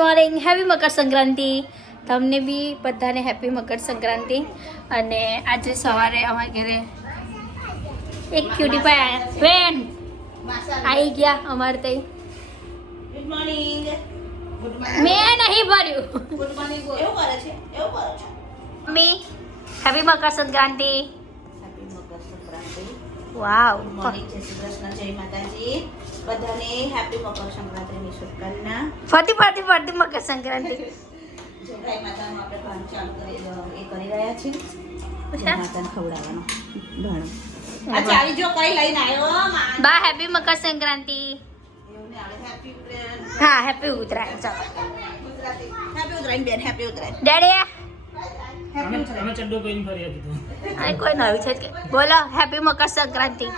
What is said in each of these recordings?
Morning, happy Makar Sankranti. તમને બી બધાને happy Makar Sankranti. અને આજે સવારે અમારા ઘરે એક ક્યુટી પાઈ આવ્યા. બેન આવી ગયા અમારે ત્યાં. Good morning. મેં નહીં ભર્યું. Good morning. એવું કરે છે. મમ્મી happy Makar Sankranti. Happy Makar Sankranti. Wow. Good morning. જય શ્રી કૃષ્ણ. જય માતાજી. બધાને હેપી મકર સંક્રાંતિની શુભકામના. ફરતી મકર સંક્રાંતિ. જય ગાય માતાનું આપણે ભાન ચાલુ કરી રહ્યા છીએ. જય માતાને ખવડાવવાનો ભાણો. આ ચાવી જો કઈ લઈને આવ્યો માં. બા હેપી મકર સંક્રાંતિ. એવું ને આવે હેપી ઉત્તરાયણ. હા હેપી ઉત્તરાયણ. ચાલો ગુજરાતી હેપી ઉત્તરાયણ બેન. હેપી ઉત્તરાયણ. ડેડી અમે ચડ્ડો પહેરીને ફર્યા કીધું. અને કોઈ નવી છે કે બોલો હેપી મકર સંક્રાંતિ.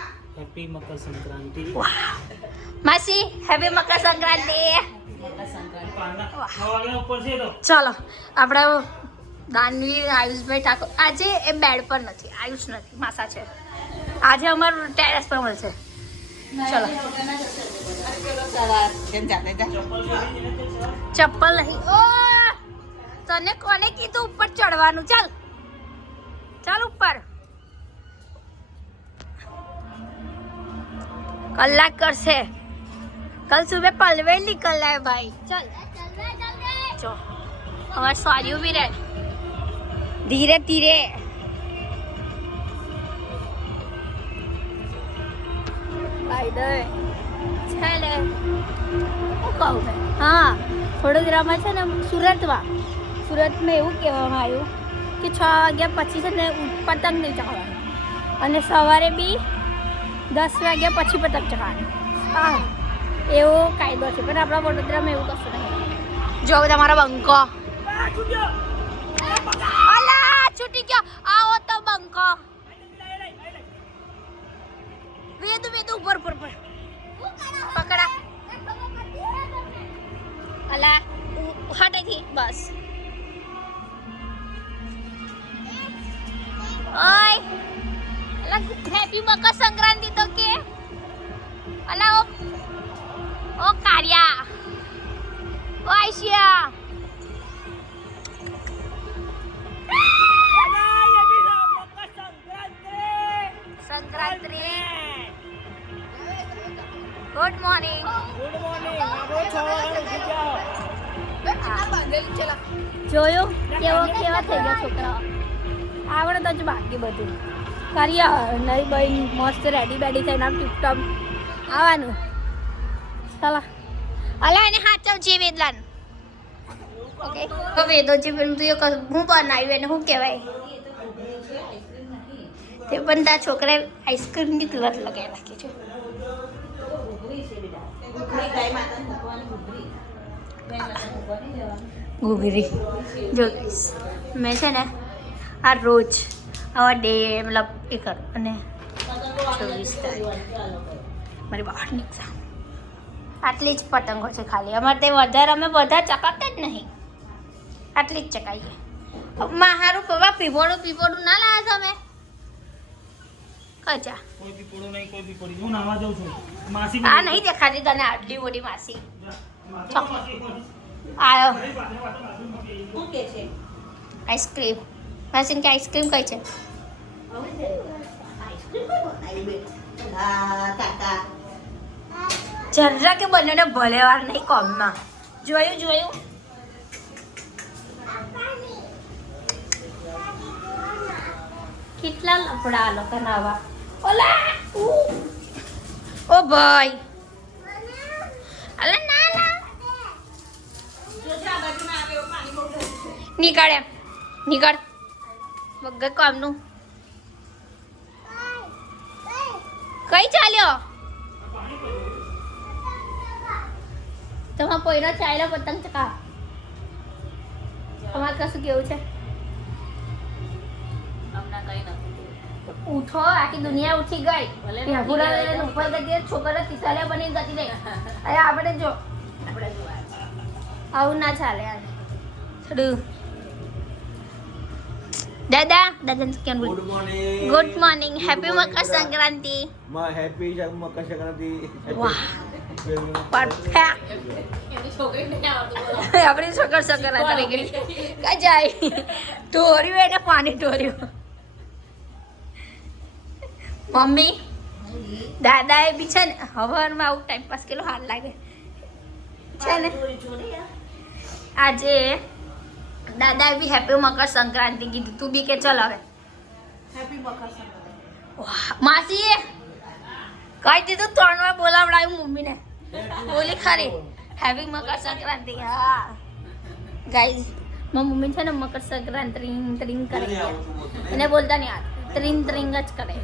હેપી મકર સંક્રાંતિ. માસી હેપી મકર સંક્રાંતિ. મકર સંક્રાંતિ. 9 વાગ્યા ઉપર છે તો. ચલો આપણે દાનવી આયુષભાઈ ઠાકોર આજે એ બેડ પર નથી. આયુષ નથી, માસા છે. આજે અમારું ટેરેસ પર મળશે. ચલો કેમ જાતે જા. ચપ્પલ નહીં. ઓ તને કોને કીધું ઉપર ચડવાનું? ચાલ ચાલ ઉપર. કલાક કરશે. कल सुबह पलवे निकलना है भाई. चल चो हमारे सवारियों भी रहे. धीरे धीरे चले कहूँ मैं. हाँ વડોદરામાં છે ને સુરતમાં એવું કહેવામાં આવ્યું કે 6 વાગ્યા પછી છે ને પતંગ નહીં ચગાવવાનું અને સવારે બી 10 વાગ્યા પછી પતંગ ચગાવવાનું. હા એવો કાયદો છે, પણ આપણા વડોદરામાં એવું કશું નહીં. જો તમારો બંકો અલા છૂટી ગયો. આવો તો બંકો. વેદ ઉપર પકડા. અલા હટેથી બસ. ઓય અલા હેપી મકર સંક્રાંતિ તો કે. અલા ઓ કારિયા, ઓ આઈશિયા. સંક્રાંતિ. Good morning. જોયું કેવા થઈ ગયા છોકરાઓ. આવડે તો જ બાકી બધું કરીએ. નહીં ભાઈ મસ્ત રેડી બેડી થઈને આમ ટીપટોપ આવવાનું. ચાલો અલા એને હાચવ છે વેદલાન. ઓકે તો વેદો છે પેલું તું હું બનાવ્યું એને શું કહેવાય તે પણ તારા છોકરાએ આઈસ્ક્રીમની લત લગાવી રાખી છે. ગાય માતાને મૂકવાની ઘૂઘરી. ગાય માતાને મૂકવાની જવાનું. ઘૂઘરી. જો ગાઈસ મેં છે ને આ રોજ આવા ડે મતલબ એ કર અને 24 તારીખ મારી બહાર નીકળા. આટલી જ પતંગો છે ખાલી. અમારે તે વધારે અમે બધા ચકાવતા જ નહીં. આટલી જ ચકાવીએ. મારું પપ્પા પીપોડું ના લાવ્યા તમે કચા. કોઈ પીપળું નહીં, કોઈ પીપળી. હું નાવા જાઉં છું. માસી આ નહીં દેખાતી તને આટલી મોટી માસી. આયો શું કે છે? આઈસ્ક્રીમ. માસી કે આઈસ્ક્રીમ કઈ છે? આઈસ્ક્રીમ કોઈ બનાવી બેન? કાકા જરા કે બંનેને ભલે વાર નહીં કોમમાં. જોયું કેટલા લફડા લોકો નાવા. ઓલા ઓ ભાઈ અલા ના લા નીકળ એમ નીકળ વગર કામનું. કઈ ચાલ્યો? તમારા પોઈનો ચાલ્યો પતંગ ચકા. તમારે કશું કેવું છે? હમણાં કઈ નથી. ઉઠો, આખી દુનિયા ઉઠી ગઈ. ભેગુરા લઈને ઉપર ગઈ છોકરા તિસાલિયા બની જતી રહી. અરે આપણે જો આવું ના ચાલે યાર. છોડું દાદા કેમ બોલ? Good morning. Happy Makar Sankranti. Happy Makar Sankranti. વાહ પરફેક્ટ આપણી સકર સકર આવી ગઈ કઈ જાય ઢોર્યું એને પાણી ઢોર્યું મમ્મી દાદાએ બી છે ને હવારમાં આવું ટાઈમ પાસ કેટલો હાલ લાગે છે ને આજે દાદાએ બી હેપી મકર સંક્રાંતિ કીધું તું બી કે ચલ હવે હેપી મકર સંક્રાંતિ માસીએ કહી દીધું 3 વાર બોલાવડાયું મમ્મીને બોલી ખરી હેપી મકર સંક્રાંતિ હા ગાઈઝ મારી મમ્મી છે ને મકર સંક્રાંતિ ત્રિંગ કરે એને બોલતા નહીં આ ત્રિંગ જ કરે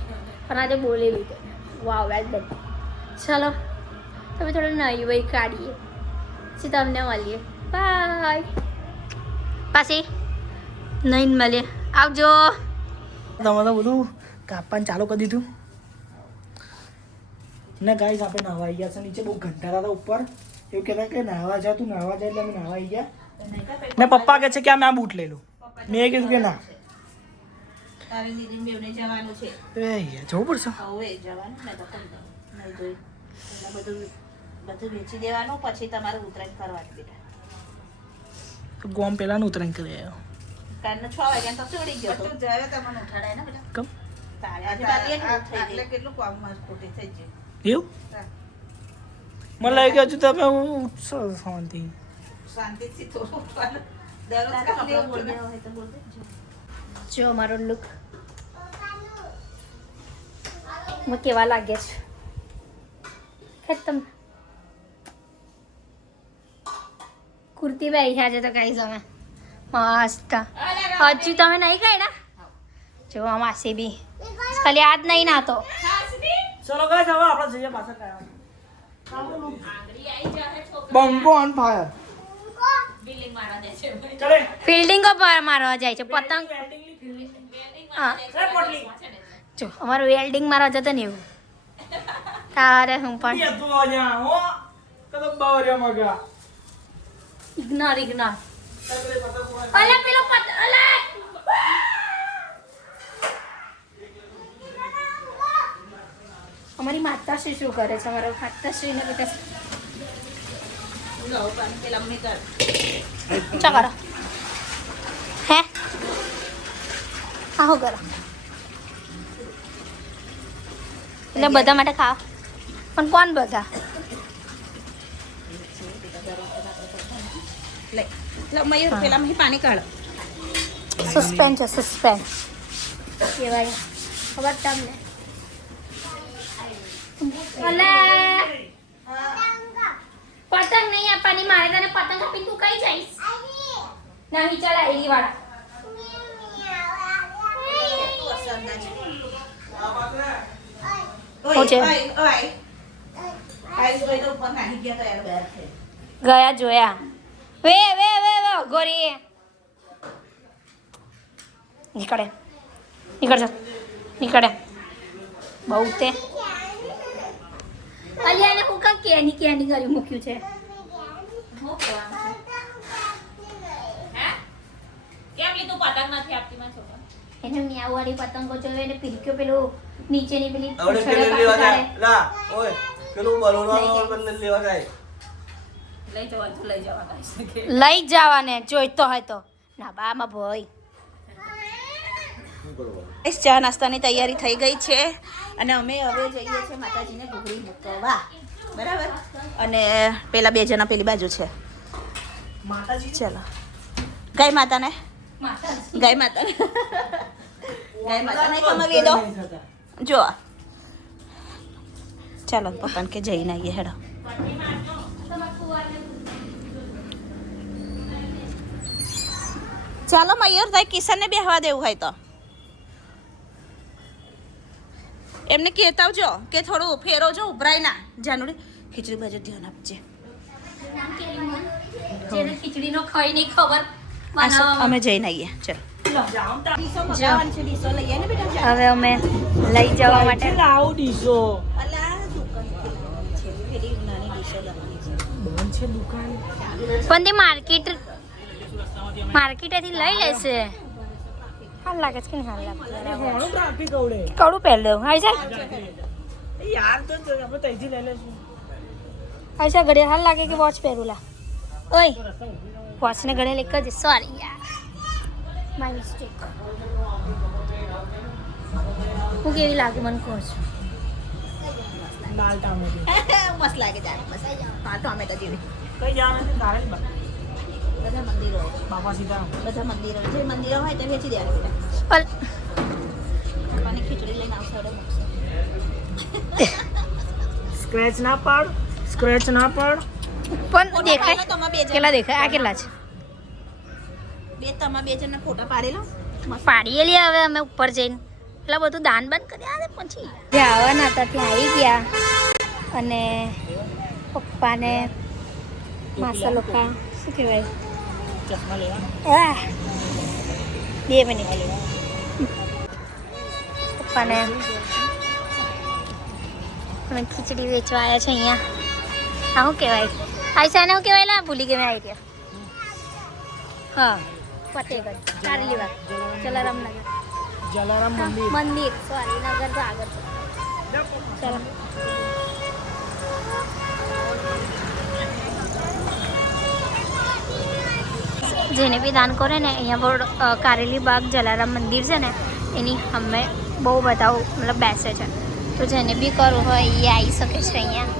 પણ આજે બોલી લીધું વાવ વેલ ડન ચલો તમે થોડું નવી વહી કાઢીએ પછી તમને મળીએ બાય પાછી નહીં મળીએ આવજો તમે તો બધું કાપવાનું ચાલુ કરી દીધું ને ગાઈસ આપણે નાહવા આવી ગયા છે નીચે બહુ ઘંટારા હતા ઉપર એવું કહેતા કે નાહવા જા તું નાહવા જા એટલે અમે નાહવા આવી ગયા ને પપ્પા કહે છે કે આ બૂટ લઈ લઉં મેં કીધું કે ના તારી દીદી બેવને જવાનું છે એ જવું પડશે હવે જવાનું ને તો કમ નહીં જોઈ એટલે બધું વેચી દેવાનું પછી તમારે ઉતરાણ કરવાની બેટા તો ગોમ પેલા ઉતરાણ કરી આવ્યો કાલનો 6 વાગ્યા તો ચોડી ગયો તો જ્યારે તમને ઉઠાડાય ને બેટા કમ તારે આજે બાકી એટલે કેટલું કામ માં ખોટી થઈ ગયું એવું મને લાગે હજુ તમે ઉઠશો શાંતિ શાંતિથી થોડું ઉઠવાનું દરરોજ કપડાં બોલ દેવા હોય તો બોલ દેજો જો અમારો લુક મને કેવા લાગે છે તમે કુર્તી પહેરી છે આજે તો કઈ તમે મસ્ત હજુ તમે નહીં ખાઈ ના જો માસી બી ખાલી આજ નહીં નાતો ચલો ગાઈસ હવે આપણે જઈએ પાછા કાયા બંકો ઓન ફાયર ચલે ફિલ્ડિંગો પર મારવા જાય છે પતંગ હા જો અમારું વેલ્ડિંગ મારવા જતો ને એવું તારે હું પણ ઇગ્નોર અલા પેલો અલા અમારી માતાશ્રી શું કરે છે અમારા માતાશ્રી ને બધા પેલા મમ્મી કર ચા કરો હે આહો કરો એટલે બધા માટે ખાવા પણ કોણ બધા લે મયુર પેલા મહી પાણી કાઢ સસ્પેન્સ છે સસ્પેન્સ કેવાય ખબર તમને અલા પતંગ નહીં આપવાની મારે તને પતંગ આપી તું કઈ જઈશ નહીં ચાલ આઈડી વાળા ગયા જોયા વે વે વે વે ગોરી નીકળે બહુ તે અલિયાને હું કા કેની કરી મૂક્યું છે કેમ લીધું પતંગ નથી આપતી માં છોકરા એને ન્યાવ વાળી પતંગો જોવે ને પીરક્યો પેલું નીચેની પેલી આવડે પેલું લેવા જાય લા ઓય પેલું બલોરવાનો બંને લેવા જાય લઈ જવાને જોઈતો હોય તો ના બામાં ભાઈ ચા નાસ્તાની તૈયારી થઈ ગઈ છે અને અમે હવે જઈએ છીએ માતાજીને ઘૂઘરી મૂકવા બરાબર અને પેલા બે જણા પેલી બાજુ છે માતાજી ચલો ગાય માતાને ગાય માતાને કમાવી દો જો ચાલો પપ્પાને કે જઈને આવીએ હેડો ચાલો મયુર તાઈ કિશનને બેહવા દેવું હોય તો એમને કહેતાવજો કે થોડું ફેરો જો ઉભરાય ના જાનુડી ખીચડી બાજુ ધ્યાન આપજે જેને ખીચડીનો ખાઈ નહીં ખબર અમે જઈને આવીએ ચલો હવે અમે લઈ જવા માટે લાવો ડીશો અલા દુકાન છે પેલી નાની ડીશો લાવવાની છે બંધ છે દુકાન પણ તે માર્કેટેથી લઈ લેશે હાલ લાગે છે કે નહીં હાલ લાગે ઘણું ટ્રાફિક આવડે કડું પહેર દઉં આવી જાય યાર તો આપણે તઈથી લઈ લેશું અચ્છા ઘડિયાળ લાગે કે વોચ પહેરું લા ઓય વોચને ઘડિયાળ એક જ સોરી યાર માય મિસ્ટેક હું કેવી લાગે મને કહો છો લાલ ટામેટું મસ્ત લાગે જાય મસ્ત હા ટોમેટો જેવી કઈ જવાનું છે તારે બધા મંદિરો બાપા સીતારામ બધા મંદિરો જે મંદિરો હોય તે વેચી દેવાનું બેટા પણ અને ખીચડી લઈને આવશે એટલે મૂકશે સ્ક્રેચ ના પાડ સ્ક્રેચ ના પાડ પણ દેખાય તમારે બે કેટલા દેખાય આ કેટલા છે તમારા બે જણના ફોટા પાડેલો પાડીએ લે હવે અમે ઉપર જઈને એટલા બધું દાન બાન કર્યા ને પછી જે આવવાના હતા ત્યાં આવી ગયા અને પપ્પાને માસા લોકો શું કહેવાય ચશ્મા લેવા 2 મિનિટ પપ્પાને અમે ખીચડી વેચવા આવ્યા છે અહીંયા આ શું કહેવાય આઈસાને શું કહેવાય લા ભૂલી ગઈ મેં આવી ગયા હા ફતેહગઢ કારેલીબાગ જલારામ નગર જલારામ મંદિર મંદિર સોરી નગર તો આગળ છે ચલો જેને બી દાન કરે ને અહીંયા પર કારેલીબાગ જલારામ મંદિર છે ને એની અમે બહુ બધા મતલબ બેસે છે તો જેને બી કરવું હોય એ આવી શકે છે અહીંયા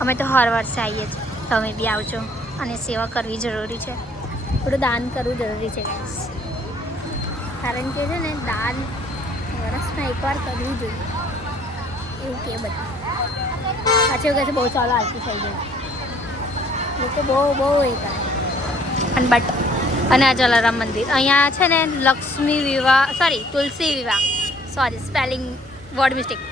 અમે તો હર વર્ષે આવીએ છીએ તમે બી આવજો અને સેવા કરવી જરૂરી છે થોડું દાન કરવું જરૂરી છે કારણ કે છે ને દાન વર્ષમાં એકવાર કરવું જોઈએ એવું કે બધા પાછી વખતે બહુ ચાલો આરતી થઈ ગઈ લોકો બહુ એ કરે અને બટ અને આ જલારામ મંદિર અહીંયા છે ને લક્ષ્મી વિવાહ sorry Tulsi Vivah sorry spelling word mistake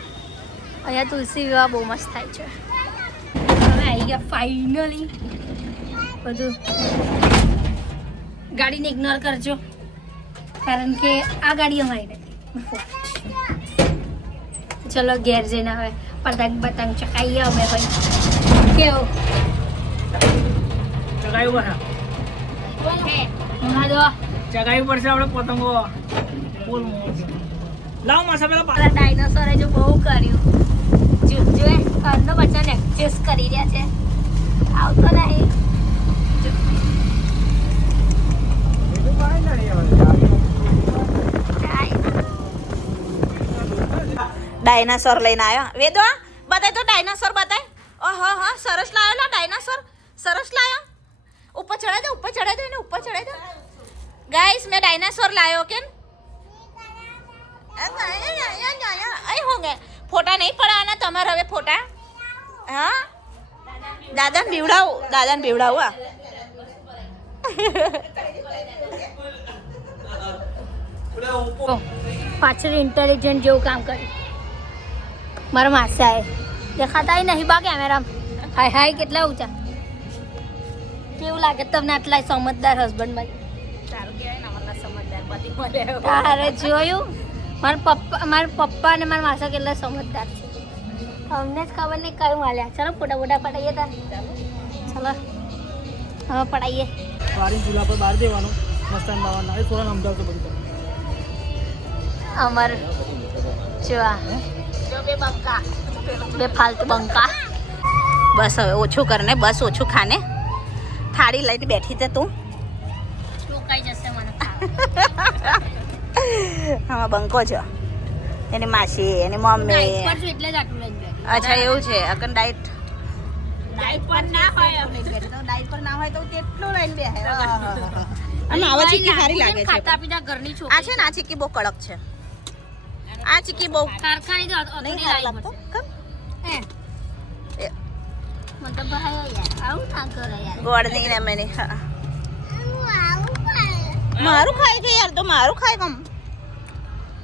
અહીંયા તુલસી વિવાહ બહુ મસ્ત થાય છે હવે આવી ગયા ફાઇનલી બધું ગાડીને ઇગ્નોર કરજો કારણ કે આ ગાડી અમારી નથી ચલો ઘેર જઈને હવે પતંગ પતંગ ચકાઈએ અમે ભાઈ કેવું ચગાવ્યું ચગાવ્યું પડશે આપણે પતંગો ફૂલ લાવ માસા પેલા ડાયનોસોરે જો બહુ કર્યું જો ઘરનો બચ્ચાને એડજસ્ટ કરી રહ્યા છે આવતો નહીં ડાયનાસોર લઈને આવ્યો વેદો બતાય તો ડાયનાસોર બતાય ઓહો હો સરસ લાવ્યો લા ડાયનાસોર સરસ લાવ્યો ઉપર ચડાઈ દો એને ઉપર ચડાઈ દો ગાઈસ મેં ડાયનાસોર લાવ્યો કેમ અહીં હોંગે ફોટા નહીં પડાવવાના તમારે હવે ફોટા હા દાદાને બીવડાવું આ પાછળ ઇન્ટેલિજન્ટ જેવું કામ કર્યું મારા માસાએ દેખાતા નહીં બા કેમેરામાં હાય કેટલા ઊંચા કેવું લાગે તમને આટલા સમજદાર હસબન્ડ મળી સારું કહેવાય ને અમારા સમજદાર પતિ મળ્યો તારે જોયું મારા પપ્પા અને મારા માસા કેટલા સમજદાર છે અમને જ ખબર નહીં કયું મળ્યા ચલો ફોટા પડાવીએ તા ચલો હવે પડાવીએ વારી ચૂલા પર બહાર દેવાનું મસ્તાન બાવાનું એ થોડા સમજાવશે બધું અમર જોવા બે ફાલતુ બંકા બસ હવે ઓછું કરને બસ ઓછું ખાને થાળી લઈને બેઠી છે તું ચોકાઈ જશે મને હા બંકો છો એની માસી એની મમ્મી એટલે જ આટલું લઈને બેઠી અચ્છા એવું છે અકન ડાયટ પર ના હોય ડાયટ પર ના હોય તો કેટલું લઈને બેહે અને આવા ચીકી સારી લાગે છે ખાતા પીતા ઘરની આ છોકરી છે ને આ ચીકી બહુ કડક છે આ ચીકી બહુ કારખાની તો નહીં અધૂરી સારું લાવી લાગતું પડશે હે મને તો ભાઈ યાર આવું ના કરે યાર ગોળ નહીં ને મેને હા મારું ખાઈ કે યાર તો મારું ખાઈ કમ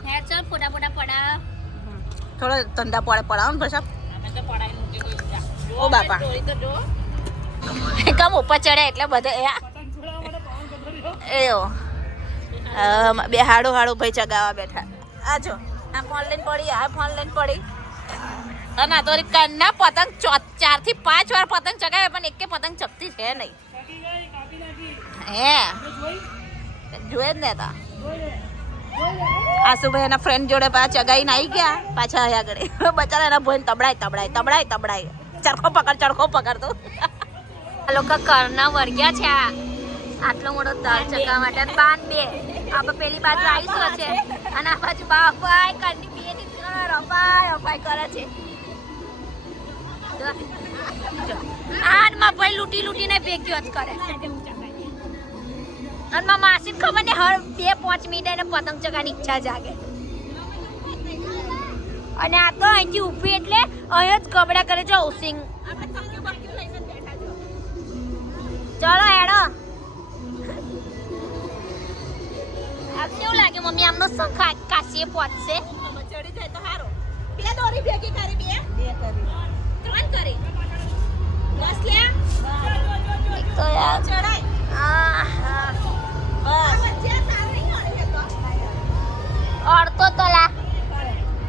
યાર ચાલ ફોટા પડા થોડો ઠંડા પડાવો ને પછી ઓ બાપા કમ ઉપર ચડે એટલે બધે એવો બે હાડું ભાઈ ચગાવવા બેઠા આ જો આ ફોન લઈને પડી અને આ તો કન્ના પતંગ 4 થી 5 વાર પતંગ ચગાવે પણ એકે પતંગ ચપતી છે નહીં હે જોયે જ ને તા આસુભાઈ એના ફ્રેન્ડ જોડે પાછા ચગાઈને આવી ગયા પાછા આયા કરે બચારા એના ભાઈને તબડાય ચરખો પકડ તો આ લોકો કરના વર્ગ્યા છે આટલો મોટો દાળ ચકા માટે બાન બે આપણે પેલી બાજુ આવીશું છે અને આ બાજુ બાપાઈ કરની બે ની રપાઈ કરે છે આનમાં ભાઈ લૂટીને ભેગ્યો જ કરે અને માં માસી ખબર ને હર 2-5 મિનિટે એને પતંગ ચગાવવાની ઈચ્છા જાગે અને આ તો અહીંથી ઊભી એટલે અહીં જ કબડા કરે છે હાઉસિંગ ચલો હેડો આ કેવું લાગે મમ્મી આમનો સંખા કાશીએ પહોંચશે ચડી જાય તો હારો 2 દોરી ભેગી કરી 2 કરી 3 કરી બસ લે એક તો યાર ચડાય અડતો તલા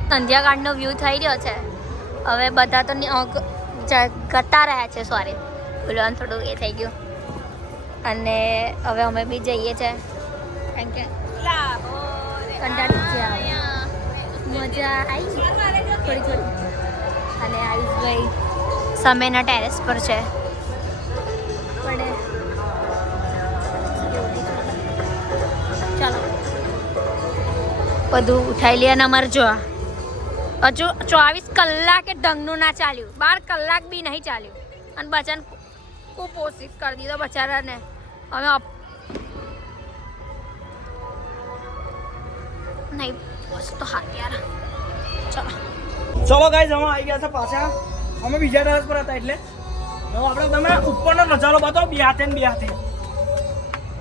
સંધ્યાકાળનો વ્યૂ થઈ રહ્યો છે હવે બધા તો કરતા રહ્યા છે સોરી બોલવાનું થોડું એ થઈ ગયું અને હવે અમે બી જઈએ છે કારણ કે કંટાળી છે મજા આવી થોડી અને આયુષભાઈ સામેના ટેરેસ પર છે પણ ચાલો બધું ઉઠાઈ લે અને અમારે જો હજુ 24 કલાકે ઢંગનું ના ચાલ્યું 12 કલાક બી નહીં ચાલ્યું અને બચાને ખૂબ કોશિશ કરી દીધો બચારાને અમે નહીં પહોંચતો હાથ યાર ચલો ગાઈઝ અમે આવી ગયા છે પાછા અમે બીજા ટેરેસ પર હતા એટલે હવે આપણે તમે ઉપરનો નજારો બતાવો બે હાથે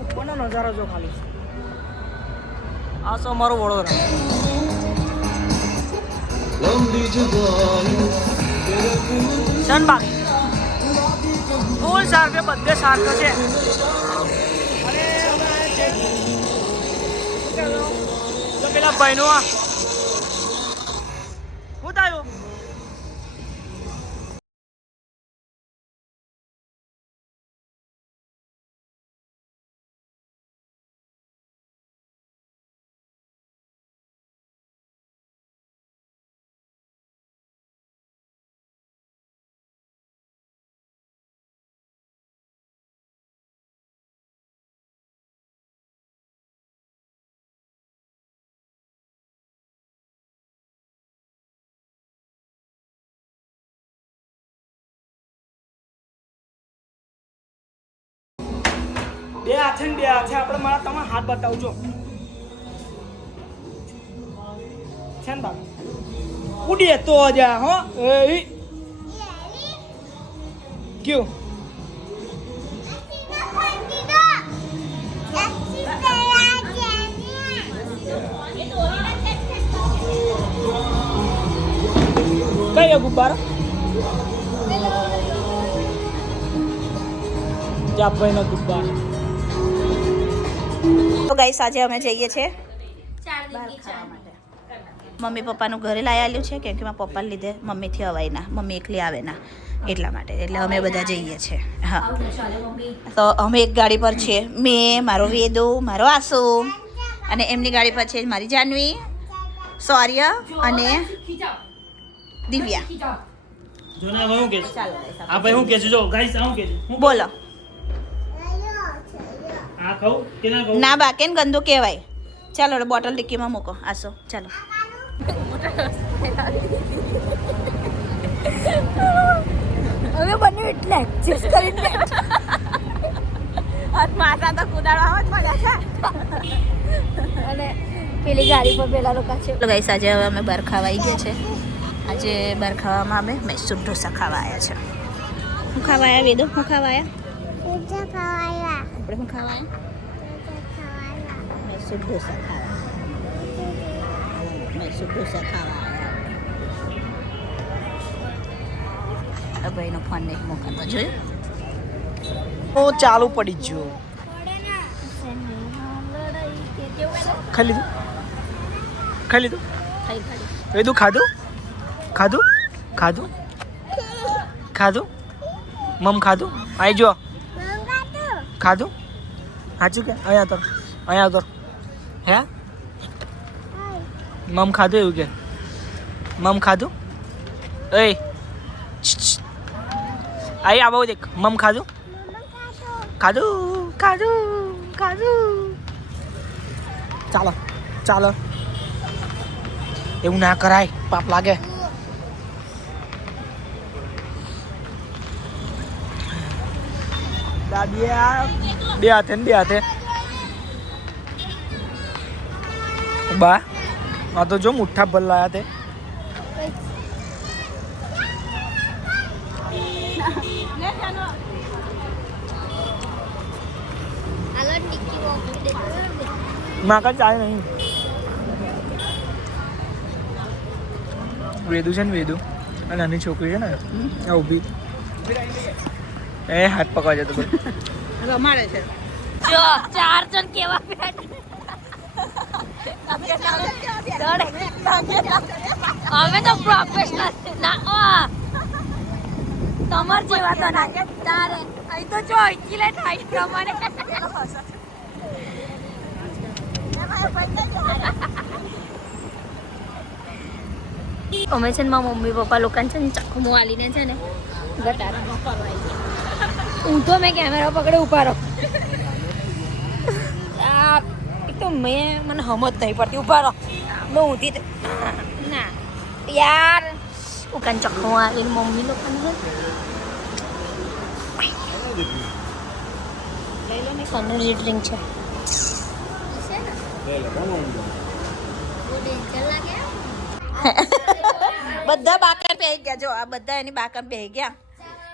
ઉપરનો નજારો જો ખાલી આ તો અમારો વડોદરા શનબાગ ફૂલ સારખે બધે સારખો છે અને તો પેલા ભાઈનો આ શું થયું બે હાથે આપણે મારા તમે હાથ બતાવજો છે ને બાબુ ઉડીએ તો જા હો એ ક્યું કઈ ગુબ્બારો જાપાઈનો ગુબ્બારો તો ગાઈસ આજે અમે જઈએ છીએ મમ્મી પપ્પાનું ઘરે લાવી આલ્યું છે કેમ કે મારા પપ્પાને લીધે મમ્મીથી અવાય ના મમ્મી એકલી આવે ના એટલા માટે એટલે અમે બધા જઈએ છીએ હા તો અમે એક ગાડી પર છીએ મેં મારો વેદુ મારો આસુ અને એમની ગાડી પર છે મારી જાનવી સૌર્ય અને દિવ્યા જોને હવે હું કે આ ભાઈ હું કે જો ગાઈસ હું કે બોલો આ ખાઉં કે ના ખાઉં ના બાકેન ગંદુ કહેવાય ચાલો બોટલ ડિક્કીમાં મૂકો આસો ચાલો હવે બન્યું એટલે એડજસ્ટ કરીને માથા તો કુદાડવા જ મજા છે અને પેલી ગાડી પર પેલા લોકો છે ગાઈસ આજે હવે અમે બહાર ખાવા આવી ગયા છે આજે બહાર ખાવામાં અમે મૈસૂર ઢોસા ખાવા આવ્યા છે શું ખાવા આવ્યા વેદુ શું ખાવા આવ્યા આપણે શું ખાવા આવ્યા મૈસૂર ઢોસા ખાવા મૈસૂર ઢોસા ખાવા આવ્યા ભાઈનો ફોન નહીં મોકલતો જોયું ઓ ચાલુ પડી ગયો ખાઈ લીધું વેદુ ખાધું મમ ખાધું આઈ જો ખાધું સાચું કે અહીંયા તો હે મમ ખાધું એવું કે મમ ખાધું એ અહીં આવો દેખ મમ ખાધું ખાધું ખાધું ખાધું ચાલો ચાલો એવું ના કરાય પાપ લાગે દાદિયા બે હાથે ને બે હાથે બા આ તો જો મુઠ્ઠા ભર લાયા તે માકા ચાય નહીં વેદુ છે ને વેદુ આ નાની છોકરી છે ને આ ઊભી એ હાથ પકડજો તો રમાડે છે જો 4 જણ કેવા અમે તો પ્રોફેશનલ ના તમાર જેવા તો ના કે તારે અહીં તો જો ઇચીલે થાય પ્રમાણે અમે છે ને મારા મમ્મી પપ્પા લોકોને છે ને ચાકુ આલીને છે ને ગટારામાં ફરવાઈ ગયા હું તો મેં કેમેરા પકડે ઉભા રહો એક તો મને હમત નહીં પડતી ઉભા રહો બહુ ઊંધી ના યાર ઉકાન ચાકુ આલીને મમ્મી લોકોને લઈ લો ને એનર્જી ડ્રિંક છે બધા બાકર પહેરી ગયા જો આ બધા એની બાકર પહેરી ગયા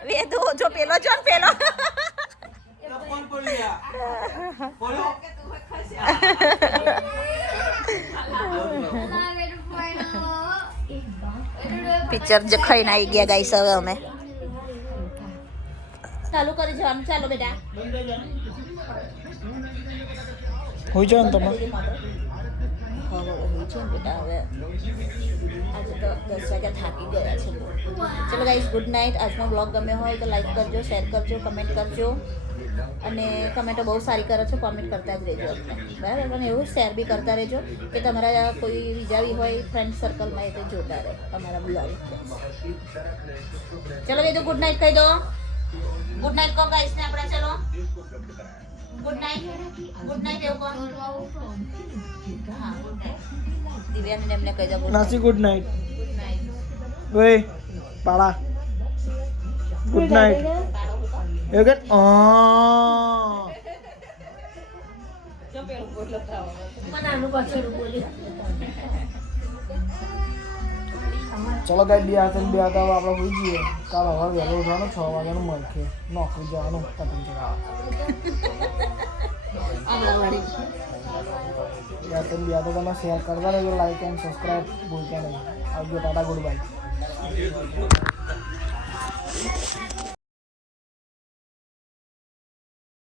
વેદુ જો પેલો જો ને પેલો પિક્ચર જે ખાઈને આવી ગયા ગાઈસ હવે અમે ચાલુ કરી જવાનું ચાલો બેટા હોય છે ને તમે બેટા હવે આજે તો 10 વાગ્યા થાકી ગયા છે ચલો ગાઈસ ગુડ નાઇટ આજનો બ્લોગ ગમ્યો હોય તો લાઈક કરજો શેર કરજો કમેન્ટ કરજો અને કમેન્ટો બહુ સારી કરો છો કોમેન્ટ કરતા જ રહેજો અમને બરાબર પણ એવું શેર બી કરતા રહેજો કે તમારા કોઈ વિજાવી હોય ફ્રેન્ડ સર્કલમાં એ તો જોતા રહે અમારા બ્લોગ ચલો એ તો ગુડ નાઇટ કહી દો ગુડ નાઇટ કહો ગાઈસને આપણે ચલો ગુડ નાઇટ એવું કહો હા ગુડ નાઇટ દિવ્યાને એમને કહી દો નાસી ગુડ નાઇટ ઓય પાડા ગુડ નાઇટ એવું કે ચલો કઈ બે હાથે બે હાથે હવે આપણે હોઈ જઈએ કાલ હવે વહેલો ઉઠવાનું 6 વાગ્યાનું મળશે નોકરી જવાનું પતંગ ચગાવવા બે હાથે તમે શેર કરતા રહેજો લાઈક એન્ડ સબસ્ક્રાઈબ ભૂલતા નહીં આવજો ટાટા ગુડ બાય